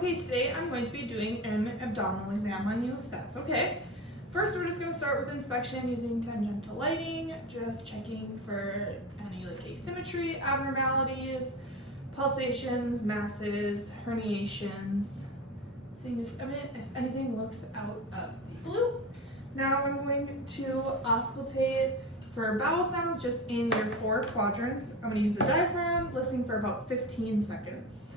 Okay, today I'm going to be doing an abdominal exam on you, if that's okay. First, we're just going to start with inspection using tangential lighting, just checking for any like asymmetry, abnormalities, pulsations, masses, herniations, seeing just if anything looks out of the blue. Now I'm going to auscultate for bowel sounds just in your 4 quadrants. I'm going to use the diaphragm, listening for about 15 seconds.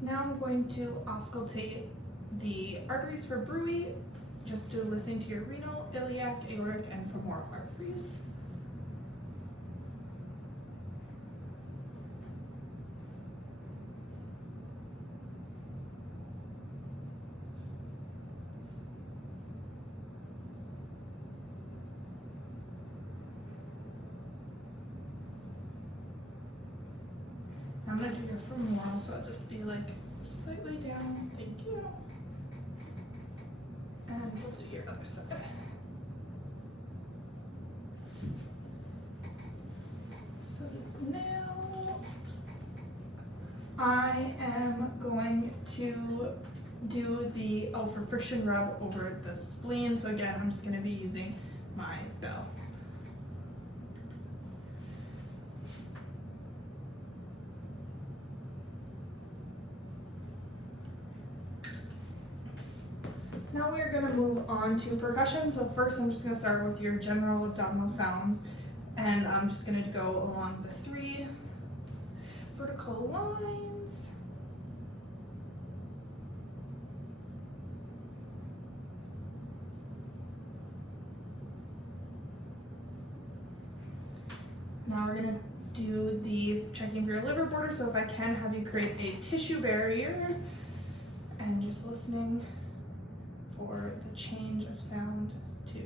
Now I'm going to auscultate the arteries for bruit, just to listen to your renal, iliac, aortic, and femoral arteries. I'm going to do your femoral, so I'll just be like slightly down, thank you. And we'll do your other side. So now I am going to do the for friction rub over the spleen. So again, I'm just going to be using my bell. Now we are going to move on to percussion. So first I'm just going to start with your general abdominal sound, and I'm just going to go along the 3 vertical lines. Now we're going to do the checking for your liver border. So if I can have you create a tissue barrier and just listening for the change of sound to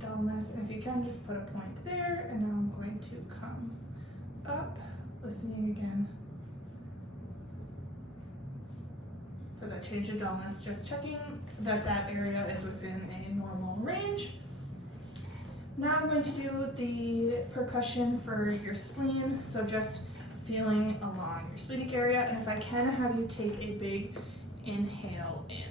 dullness. And if you can, just put a point there, and now I'm going to come up, listening again for that change of dullness, just checking that that area is within a normal range. Now I'm going to do the percussion for your spleen, so just feeling along your splenic area, and if I can have you take a big inhale in.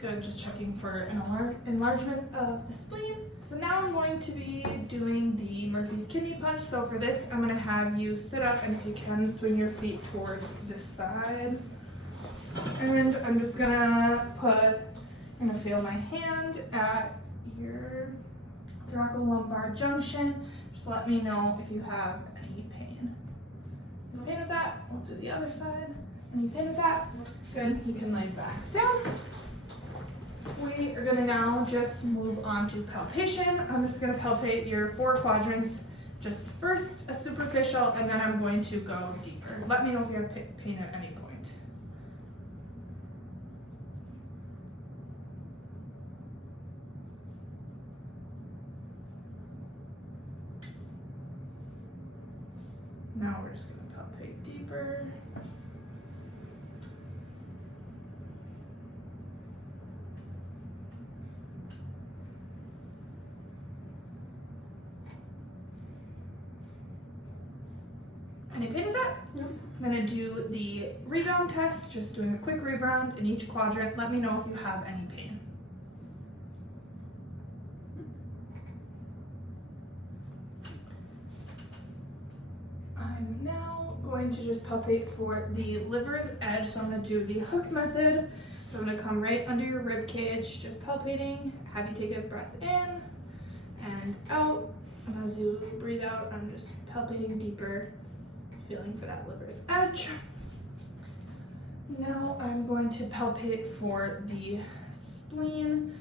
Good, just checking for an enlargement of the spleen. So now I'm going to be doing the Murphy's kidney punch. So for this, I'm going to have you sit up, and if you can, swing your feet towards this side. And I'm just going to feel my hand at your thoracolumbar junction. Just let me know if you have any pain. Any pain with that? We'll do the other side. Any pain with that? Good, you can lay back down. We are going to now just move on to palpation. I'm just going to palpate your 4 quadrants, just first a superficial, and then I'm going to go deeper. Let me know if you have pain at any point. Now we're just going to palpate deeper. Any pain with that? No. I'm going to do the rebound test, just doing a quick rebound in each quadrant. Let me know if you have any pain. I'm now going to just palpate for the liver's edge, so I'm going to do the hook method. So I'm going to come right under your rib cage, just palpating, have you take a breath in and out. And as you breathe out, I'm just palpating deeper, feeling for that liver's edge. Now I'm going to palpate for the spleen.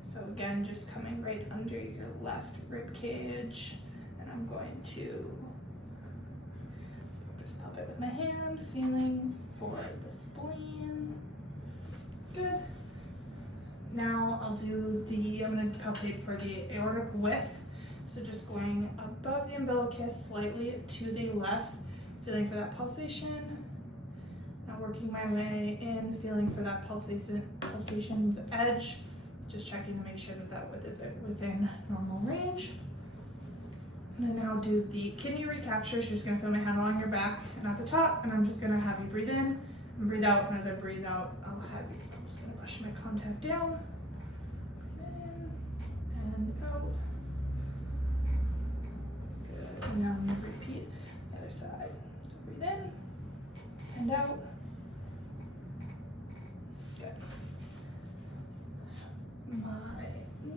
So So again, just coming right under your left rib cage, and I'm going to just pop it with my hand, feeling for the spleen. Good. Now I'm going to palpate for the aortic width. So just going above the umbilicus, slightly to the left, feeling for that pulsation. Now working my way in, feeling for that pulsation's edge. Just checking to make sure that that width is within normal range. I'm gonna now do the kidney recapture. So just gonna feel my hand along your back and at the top, and I'm just gonna have you breathe in and breathe out. And as I breathe out, I'm just gonna push my contact down. In and out. Good. And now I'm gonna repeat the other side. So breathe in and out. Good.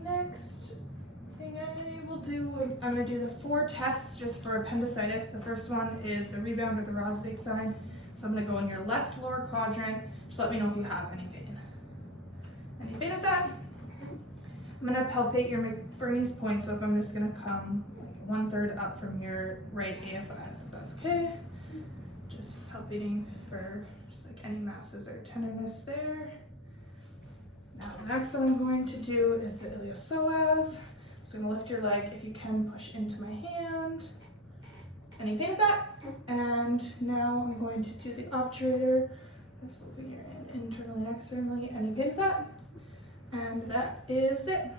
My next thing I will do, I'm going to do the 4 tests just for appendicitis. The first one is the rebound or the Roswig sign. So I'm going to go in your left lower quadrant. Just let me know if you have any pain. Any pain with that? I'm going to palpate your McBurney's point. So if I'm just going to come like 1/3 up from your right ASIs, if that's okay. Just palpating for just like any masses or tenderness there. Now the next one I'm going to do is the Iliopsoas. So I'm going to lift your leg, if you can, push into my hand. Any pain with that? And now I'm going to do the obturator. Just moving your hand internally and externally. Any pain with that? And that is it.